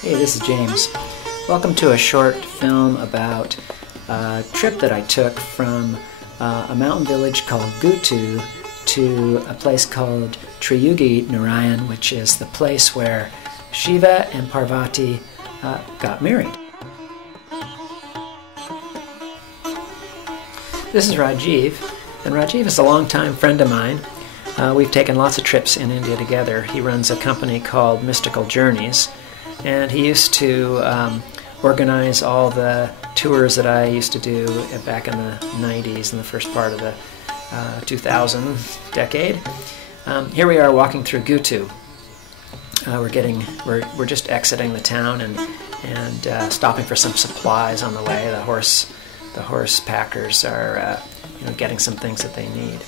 Hey, this is James. Welcome to a short film about a trip that I took from a mountain village called Gutu to a place called Triyuginarayan, which is the place where Shiva and Parvati got married. This is Rajiv, and Rajiv is a longtime friend of mine. We've taken lots of trips in India together. He runs a company called Mystical Journeys, and he used to organize all the tours that I used to do back in the 90s and the first part of the 2000 decade. Here we are walking through Gutu. We're just exiting the town and stopping for some supplies on the way. The horse packers are getting some things that they need,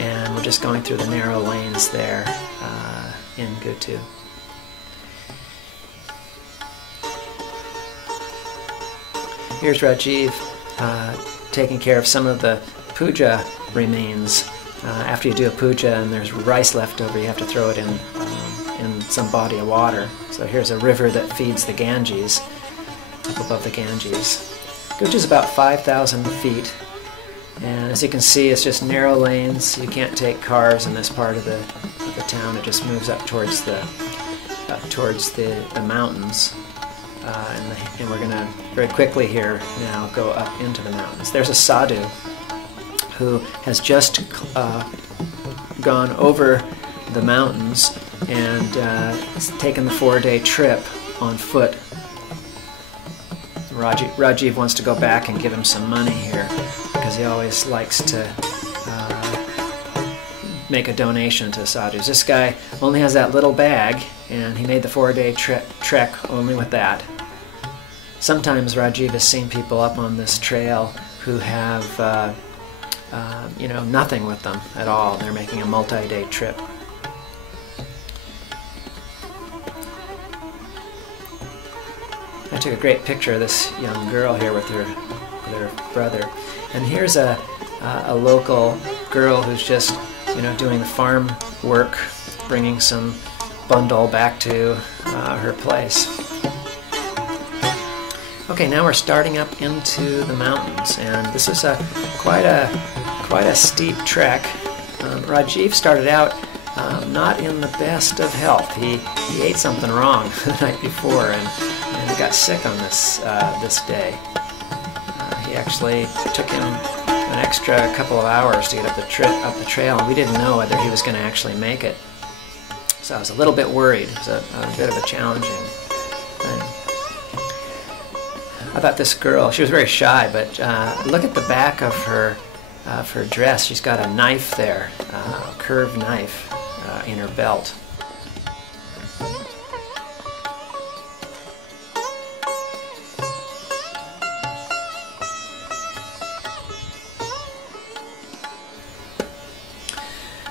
and we're just going through the narrow lanes there in Gutu. Here's Rajiv taking care of some of the puja remains. After you do a puja and there's rice left over, you have to throw it in some body of water. So here's a river that feeds the Ganges, up above the Ganges. Gutu is about 5,000 feet, and as you can see, it's just narrow lanes. You can't take cars in this part of the town. It just moves up towards the mountains. And we're going to very quickly here now go up into the mountains. There's a sadhu who has just gone over the mountains and has taken the 4-day trip on foot. Rajiv wants to go back and give him some money here because he always likes to make a donation to sadhus. This guy only has that little bag, and he made the 4-day trek only with that. Sometimes Rajiv has seen people up on this trail who have nothing with them at all. They're making a multi-day trip. I took a great picture of this young girl here with her brother. And here's a local girl who's just doing the farm work, bringing some bundle back to her place. Okay, now we're starting up into the mountains, and this is quite a steep trek. Rajiv started out not in the best of health. He ate something wrong the night before, and he got sick on this day. He actually took him an extra couple of hours to get up the trail, and we didn't know whether he was going to actually make it. So I was a little bit worried. It was a bit of a challenging thing. I thought this girl, she was very shy, but look at the back of her dress. She's got a knife there, a curved knife in her belt.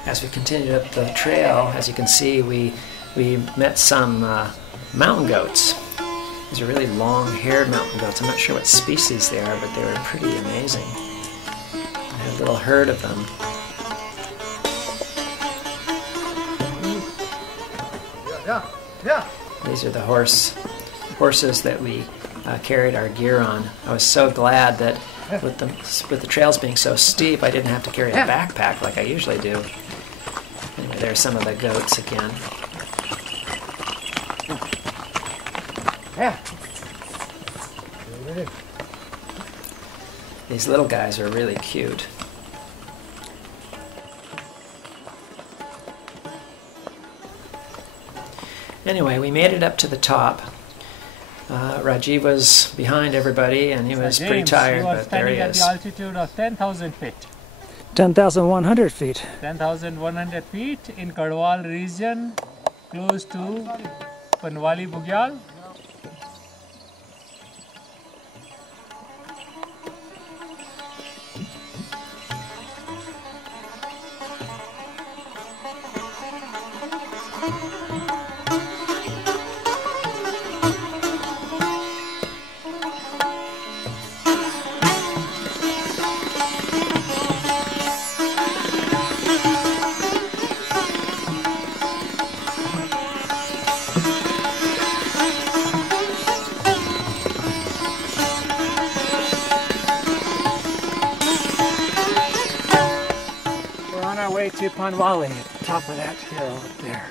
As we continued up the trail, as you can see, we met some mountain goats. These are really long-haired mountain goats. I'm not sure what species they are, but they were pretty amazing. I had a little herd of them. These are the horses that we carried our gear on. I was so glad that with the trails being so steep, I didn't have to carry a backpack like I usually do. Anyway, there's some of the goats again. These little guys are really cute. Anyway, we made it up to the top. Rajiv was behind everybody, and he was pretty tired, but there he is. At the altitude of 10,000 feet. 10,100 feet. 10,100 feet in Kadwal region, close to Panwali Bugyal. to Panwali at the top of that hill up there.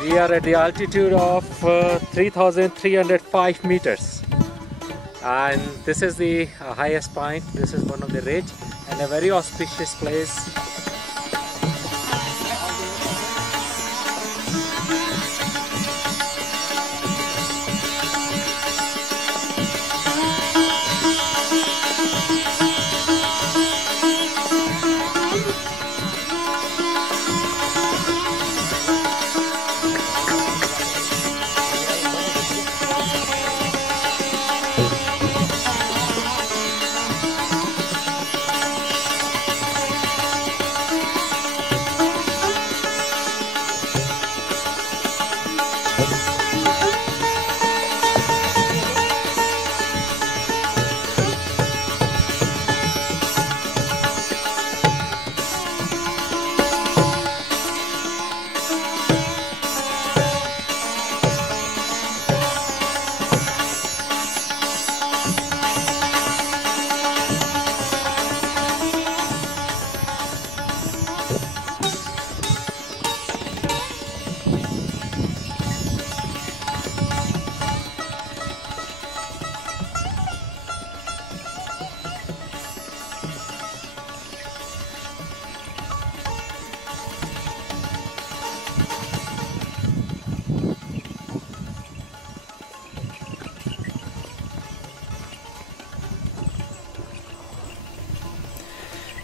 We are at the altitude of 3,305 meters, and this is the highest point. This is one of the ridge and a very auspicious place.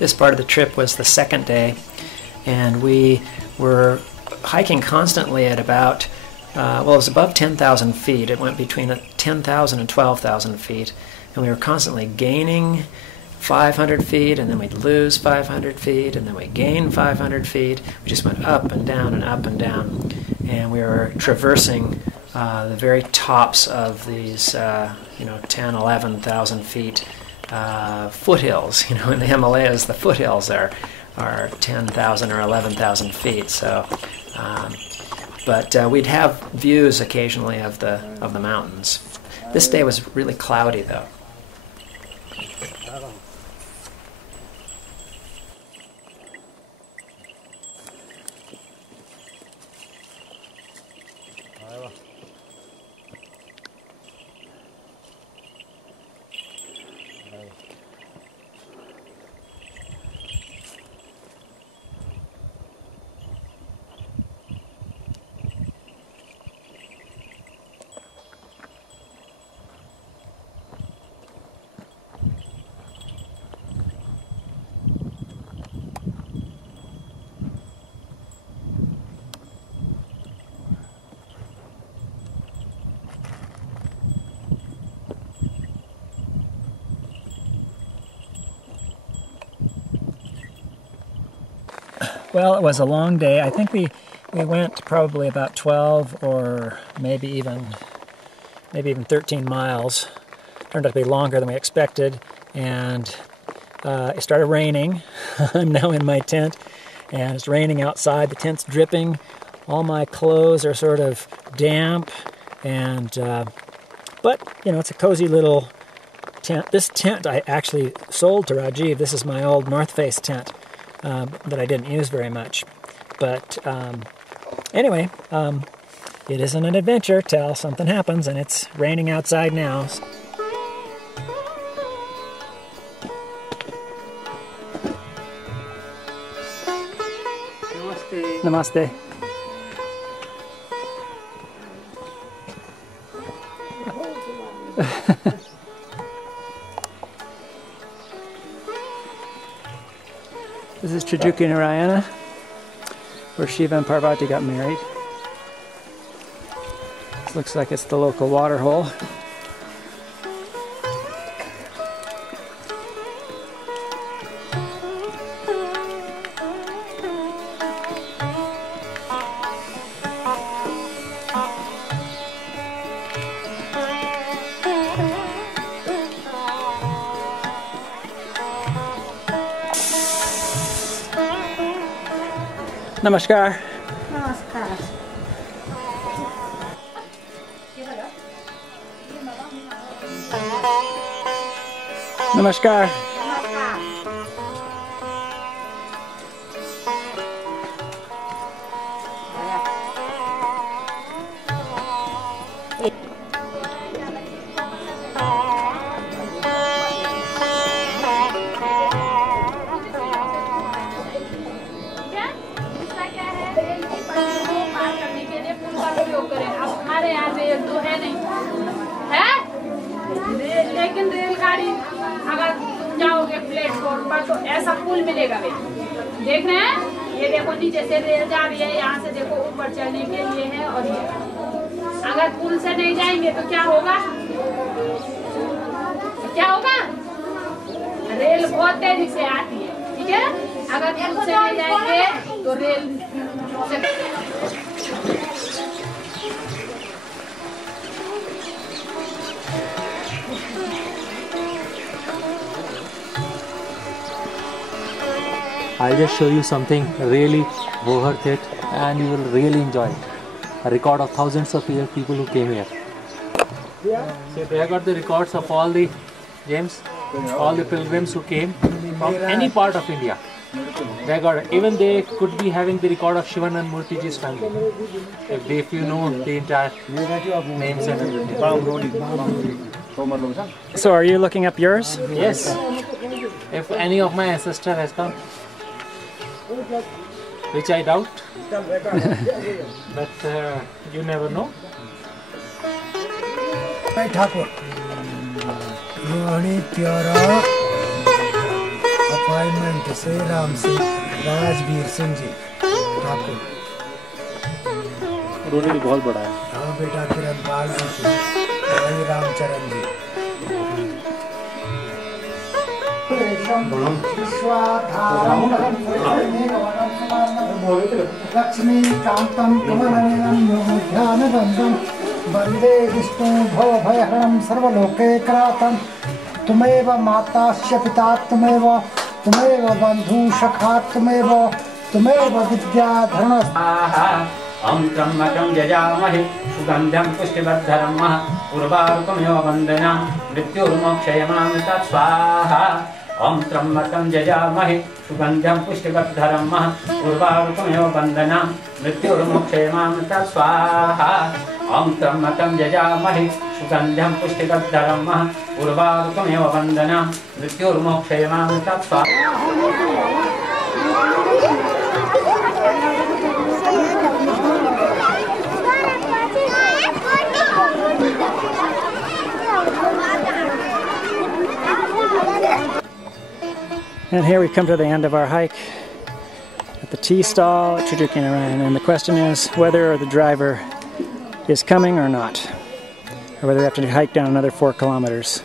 This part of the trip was the second day, and we were hiking constantly at about, well, it was above 10,000 feet. It went between 10,000 and 12,000 feet, and we were constantly gaining 500 feet, and then we'd lose 500 feet, and then we'd gain 500 feet. We just went up and down and up and down, and we were traversing the very tops of these, 10, 11,000 feet foothills. In the Himalayas, the foothills are 10,000 or 11,000 feet. So, but we'd have views occasionally of the mountains. This day was really cloudy, though. Well, it was a long day. I think we went probably about 12 or maybe even 13 miles. Turned out to be longer than we expected, and it started raining. I'm now in my tent, and it's raining outside. The tent's dripping. All my clothes are sort of damp, and but it's a cozy little tent. This tent I actually sold to Rajiv. This is my old North Face tent. That I didn't use very much. But anyway, it isn't an adventure till something happens, and it's raining outside now. Namaste. Namaste. This is Triyuginarayana, where Shiva and Parvati got married. This looks like it's the local water hole. Namaskar. नमस्कार. Namaskar. हमारे यहाँ rail तो है नहीं है, लेकिन रेलगाड़ी अगर तुम जाओगे प्लेटफॉर्म पर तो ऐसा पुल मिलेगा वे, देख रहे हैं, ये देखो नीचे से रेल जा रही है, यहाँ से देखो ऊपर चढ़ने के लिए है, और ये अगर पुल से नहीं जाएंगे तो क्या होगा, क्या होगा, रेल बहुत तेजी से आती है, ठीक है, अगर पुल से नहीं जाएंगे तो रेल से... I'll just show you something really worth it and you will really enjoy it. A record of thousands of people who came here. So they have got the records of all the James, all the pilgrims who came from any part of India. They got it. Even they could be having the record of Shivan and Murtiji's family. If you know the entire names and everything. So are you looking up yours? Yes. If any of my ancestor has come, which I doubt, but you never know. Thakur Rohini प्यारा appointment से राम सिंह राजवीर सिंह जी ठाकुर रोहिणी बहुत बड़ा है. हाँ बेटा किरणपाल जी भाई रामचरण जी लक्ष्मी कांतम कमलनयनं ध्यानबंधं वंदे विष्णु भवभयहरं सर्वलोकैकनाथं तुमेव माताश्च पिता तुमेव बंधु सखा तुमेव विद्याधरणः. ॐ त्र्यम्बकं यजामहे सुगन्धं पुष्टिवर्धनं उर्वारुकमिव वन्दनां मृत्युर्मोक्षयमामृतात् स्वाहा. ॐ त्र्यम्बकं यजामहे सुगन्धं पुष्टिवर्धनं उर्वारुकमिव वन्दनां मृत्युर्मोक्षयमामृतात् स्वाहा. ॐ त्र्यम्बकं यजामहे सुगन्धं पुष्टिवर्धनं उर्वारुकमिव वन्दनां मृत्युर्मोक्षयमामृतात् स्वाहा. And here we come to the end of our hike at the tea stall at Triyuginarayan, and the question is whether the driver is coming or not, or whether we have to hike down another 4 kilometers.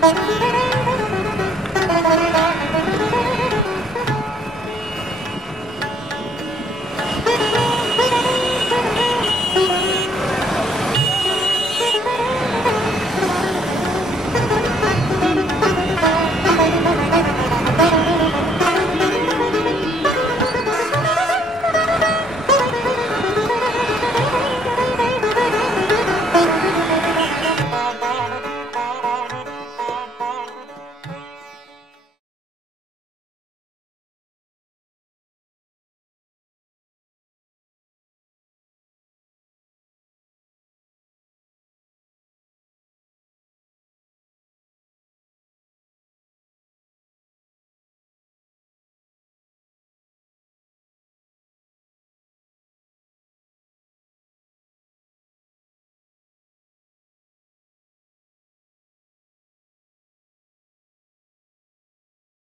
Thank you.